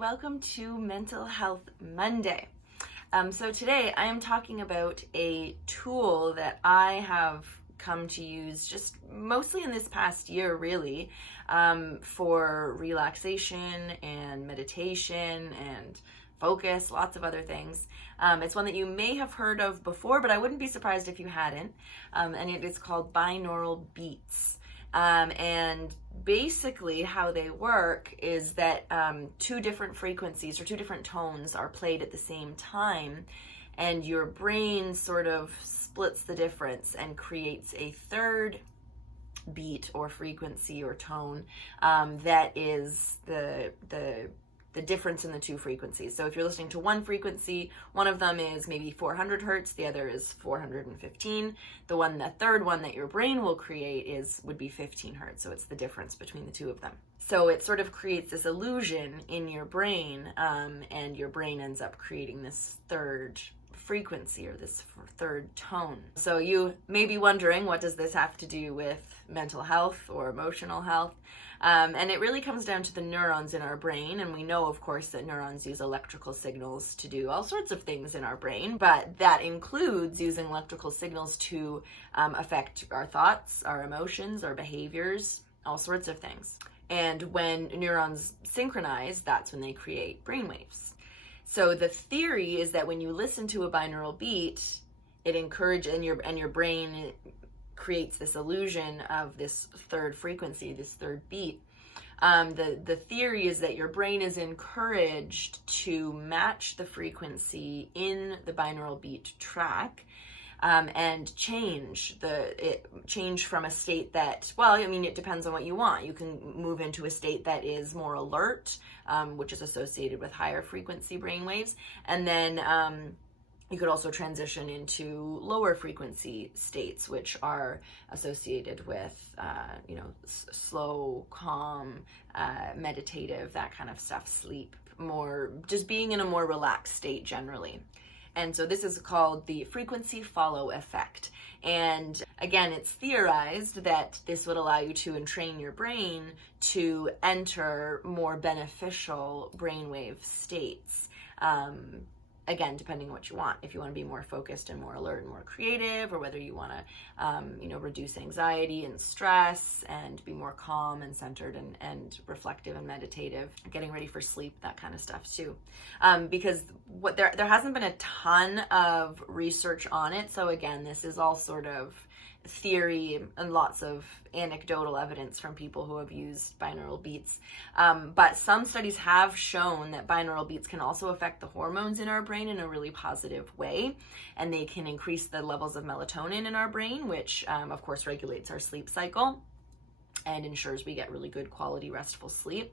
welcome to Mental Health Monday. So today I am talking about a tool that I have come to use just mostly in this past year, really, for relaxation and meditation and focus, lots of other things. It's one that you may have heard of before, but I wouldn't be surprised if you hadn't. And it is called binauralbeats. And basically how they work is that two different frequencies or two different tones are played at the same time, and your brain sort of splits the difference and creates a third beat or frequency or tone that is the difference in the two frequencies. So if you're listening to one frequency, one of them is maybe 400 hertz, the other is 415. The third one that your brain will create would be 15 hertz. So it's the difference between the two of them. So it sort of creates this illusion in your brain, and your brain ends up creating this third frequency or this third tone. So you may be wondering, what does this have to do with mental health or emotional health? And it really comes down to the neurons in our brain. And we know, of course, that neurons use electrical signals to do all sorts of things in our brain, but that includes using electrical signals to affect our thoughts, our emotions, our behaviors, all sorts of things. And when neurons synchronize, that's when they create brainwaves. So the theory is that when you listen to a binaural beat, it encourages, and your brain creates this illusion of this third frequency, this third beat. The theory is that your brain is encouraged to match the frequency in the binaural beat track, and change from a state that, well, I mean, it depends on what you want. You can move into a state that is more alert, which is associated with higher frequency brainwaves, and then you could also transition into lower frequency states, which are associated with, slow, calm, meditative, that kind of stuff, sleep, more, just being in a more relaxed state generally. And so this is called the frequency follow effect. And again, it's theorized that this would allow you to entrain your brain to enter more beneficial brainwave states. Again, depending on what you want. If you want to be more focused and more alert and more creative, or whether you want to, reduce anxiety and stress and be more calm and centered and reflective and meditative, getting ready for sleep, that kind of stuff too. Because there hasn't been a ton of research on it. So again, this is all sort of theory and lots of anecdotal evidence from people who have used binaural beats. But some studies have shown that binaural beats can also affect the hormones in our brain in a really positive way. And they can increase the levels of melatonin in our brain, which of course regulates our sleep cycle and ensures we get really good quality restful sleep.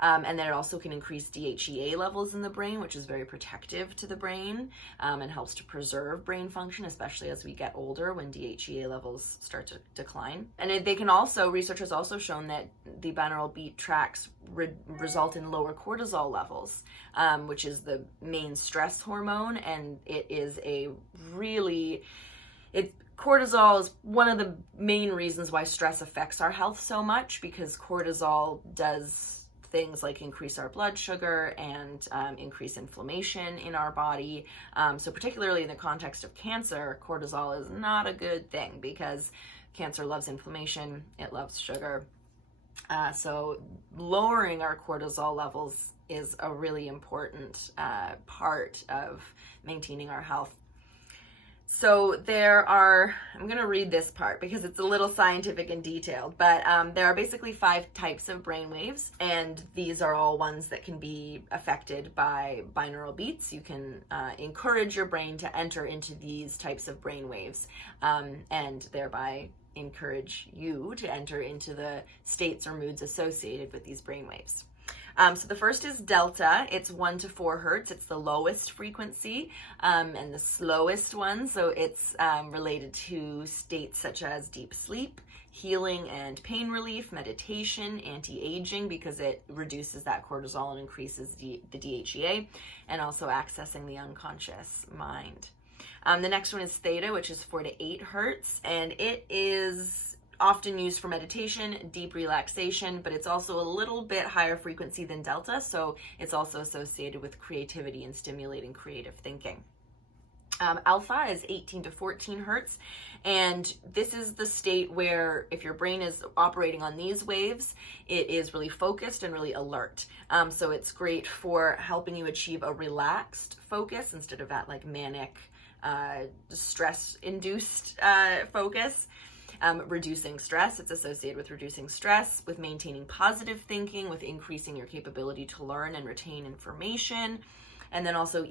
And then it also can increase DHEA levels in the brain, which is very protective to the brain, and helps to preserve brain function, especially as we get older when DHEA levels start to decline. And they can also, research has also shown that the binaural beat tracks result in lower cortisol levels, which is the main stress hormone. And it is cortisol is one of the main reasons why stress affects our health so much, because cortisol does things like increase our blood sugar and increase inflammation in our body. So particularly in the context of cancer, cortisol is not a good thing because cancer loves inflammation, it loves sugar. So lowering our cortisol levels is a really important part of maintaining our health. So I'm going to read this part because it's a little scientific and detailed, but there are basically 5 types of brainwaves, and these are all ones that can be affected by binaural beats. You can encourage your brain to enter into these types of brainwaves, and thereby encourage you to enter into the states or moods associated with these brainwaves. So the first is delta. It's 1 to 4 hertz. It's the lowest frequency and the slowest one. So it's related to states such as deep sleep, healing and pain relief, meditation, anti-aging, because it reduces that cortisol and increases the DHEA, and also accessing the unconscious mind. The next one is theta, which is 4 to 8 hertz, and it is often used for meditation, deep relaxation, but it's also a little bit higher frequency than delta, so it's also associated with creativity and stimulating creative thinking. Alpha is 18 to 14 hertz, and this is the state where if your brain is operating on these waves, it is really focused and really alert. So it's great for helping you achieve a relaxed focus instead of that like manic, stress-induced focus. Reducing stress, it's associated with reducing stress, with maintaining positive thinking, with increasing your capability to learn and retain information, and then also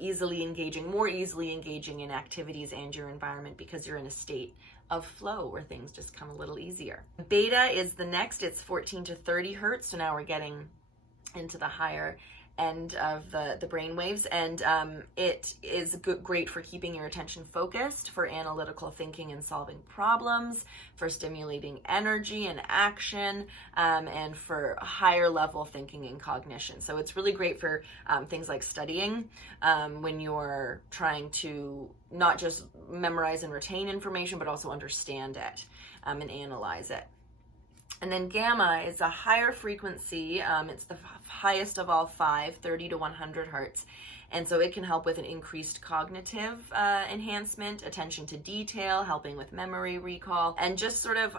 more easily engaging in activities and your environment because you're in a state of flow where things just come a little easier. Beta is the next, it's 14 to 30 hertz, so now we're getting into the higher end of the brain waves, and it is great for keeping your attention focused, for analytical thinking and solving problems, for stimulating energy and action, and for higher level thinking and cognition. So it's really great for things like studying, when you're trying to not just memorize and retain information, but also understand it and analyze it. And then gamma is a higher frequency. It's the highest of all five, 30 to 100 hertz. And so it can help with an increased cognitive enhancement, attention to detail, helping with memory recall, and just sort of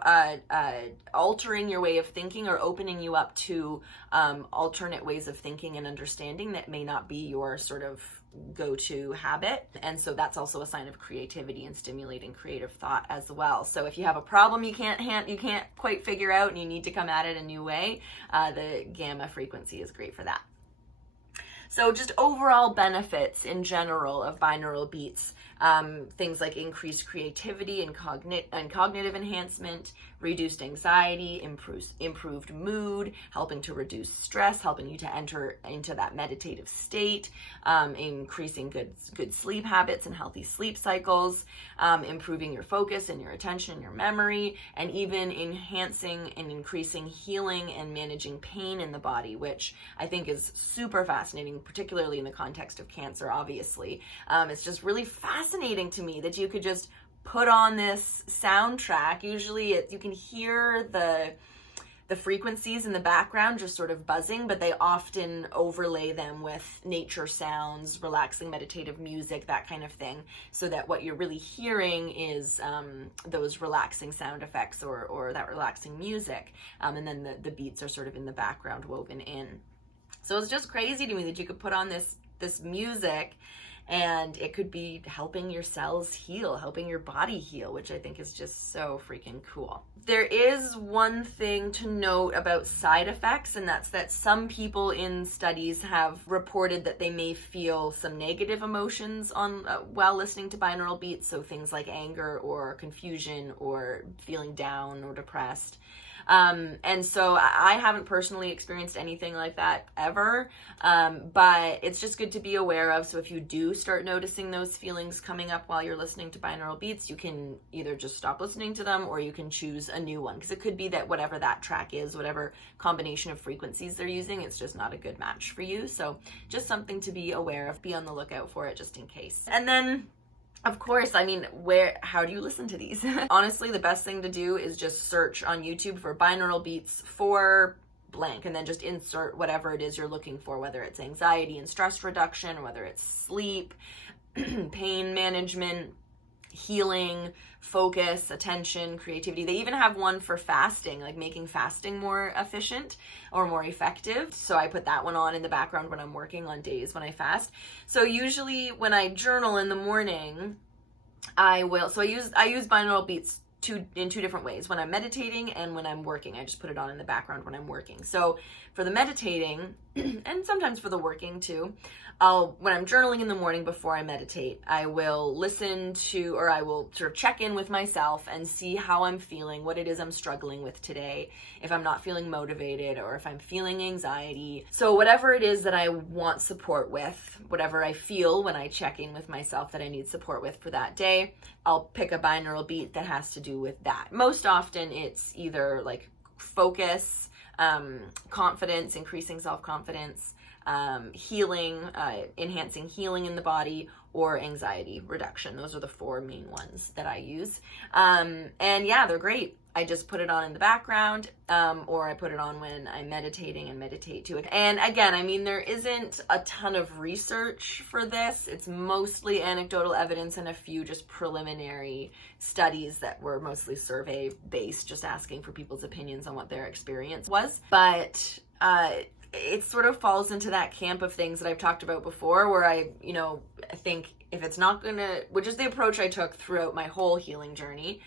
altering your way of thinking or opening you up to alternate ways of thinking and understanding that may not be your sort of go-to habit. And so that's also a sign of creativity and stimulating creative thought as well. So if you have a problem you can't quite figure out and you need to come at it a new way, the gamma frequency is great for that. So just overall benefits in general of binaural beats, things like increased creativity and cognitive enhancement, reduced anxiety, improved mood, helping to reduce stress, helping you to enter into that meditative state, increasing good sleep habits and healthy sleep cycles, improving your focus and your attention and your memory, and even enhancing and increasing healing and managing pain in the body, which I think is super fascinating, particularly in the context of cancer, obviously. It's just really fascinating to me that you could just put on this soundtrack. Usually you can hear the frequencies in the background just sort of buzzing, but they often overlay them with nature sounds, relaxing meditative music, that kind of thing, so that what you're really hearing is those relaxing sound effects or that relaxing music, and then the beats are sort of in the background woven in. So it's just crazy to me that you could put on this music and it could be helping your cells heal, helping your body heal, which I think is just so freaking cool. There is one thing to note about side effects, and that's that some people in studies have reported that they may feel some negative emotions while listening to binaural beats, so things like anger or confusion or feeling down or depressed. And so I haven't personally experienced anything like that ever, but it's just good to be aware of. So if you do start noticing those feelings coming up while you're listening to binaural beats, you can either just stop listening to them or you can choose a new one, because it could be that whatever that track is, whatever combination of frequencies they're using, it's just not a good match for you. So just something to be aware of, be on the lookout for it just in case. And then of course, I mean, how do you listen to these? Honestly, the best thing to do is just search on YouTube for binaural beats for blank, and then just insert whatever it is you're looking for, whether it's anxiety and stress reduction, or whether it's sleep, pain management, healing, focus, attention, creativity. They even have one for fasting, like making fasting more efficient or more effective. So I put that one on in the background when I'm working on days when I fast. So usually when I journal in the morning, I use binaural beats in two different ways. When I'm meditating and when I'm working, I just put it on in the background when I'm working. So for the meditating and sometimes for the working too, when I'm journaling in the morning before I meditate, I will listen to, or I will sort of check in with myself and see how I'm feeling, what it is I'm struggling with today, if I'm not feeling motivated or if I'm feeling anxiety. So whatever it is that I want support with, whatever I feel when I check in with myself that I need support with for that day, I'll pick a binaural beat that has to do with that. Most often it's either like focus, confidence, increasing self-confidence, healing, enhancing healing in the body, or anxiety reduction. Those are the 4 main ones that I use. And yeah, they're great. I just put it on in the background, or I put it on when I'm meditating and meditate to it. And again, I mean, there isn't a ton of research for this. It's mostly anecdotal evidence and a few just preliminary studies that were mostly survey based, just asking for people's opinions on what their experience was. But it sort of falls into that camp of things that I've talked about before, where I think if it's not gonna, which is the approach I took throughout my whole healing journey,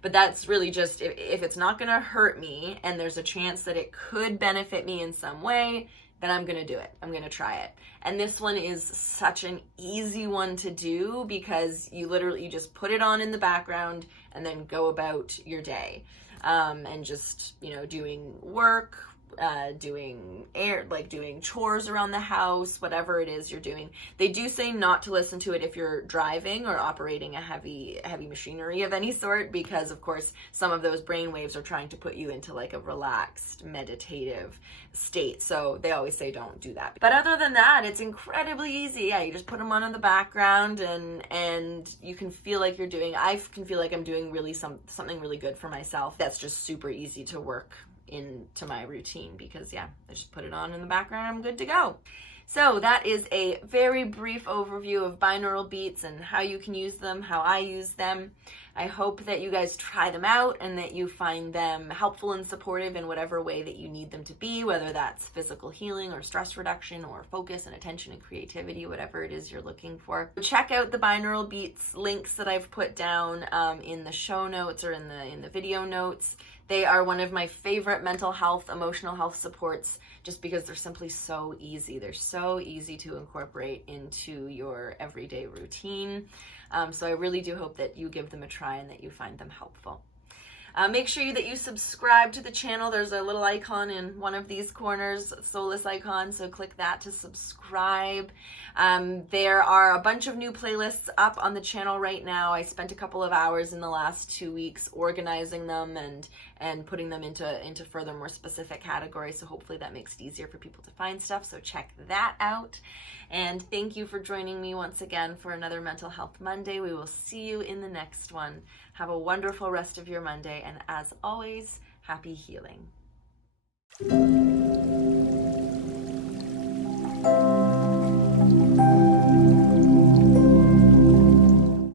but that's really just, if it's not gonna hurt me and there's a chance that it could benefit me in some way, then I'm gonna do it. I'm gonna try it. And this one is such an easy one to do because you just put it on in the background and then go about your day. And just, doing work, doing chores around the house, whatever it is you're doing. They do say not to listen to it if you're driving or operating a heavy machinery of any sort, because of course some of those brainwaves are trying to put you into like a relaxed meditative state. So they always say don't do that. But other than that, it's incredibly easy. Yeah, you just put them on in the background and you can feel like I can feel like I'm doing really something really good for myself. That's just super easy to work into my routine because I just put it on in the background. I'm good to go. So that is a very brief overview of binaural beats and how you can use them, how I use them. I hope that you guys try them out and that you find them helpful and supportive in whatever way that you need them to be, whether that's physical healing or stress reduction or focus and attention and creativity, whatever it is you're looking for. Check out the binaural beats links that I've put down in the show notes or in the video notes. They are one of my favorite mental health, emotional health supports just because they're simply so easy. They're so easy to incorporate into your everyday routine. So I really do hope that you give them a try and that you find them helpful. Make sure that you subscribe to the channel. There's a little icon in one of these corners, Solis icon, so click that to subscribe. There are a bunch of new playlists up on the channel right now. I spent a couple of hours in the last 2 weeks organizing them and putting them into further more specific categories, so hopefully that makes it easier for people to find stuff, so check that out. And thank you for joining me once again for another Mental Health Monday. We will see you in the next one. Have a wonderful rest of your Monday, and as always, happy healing.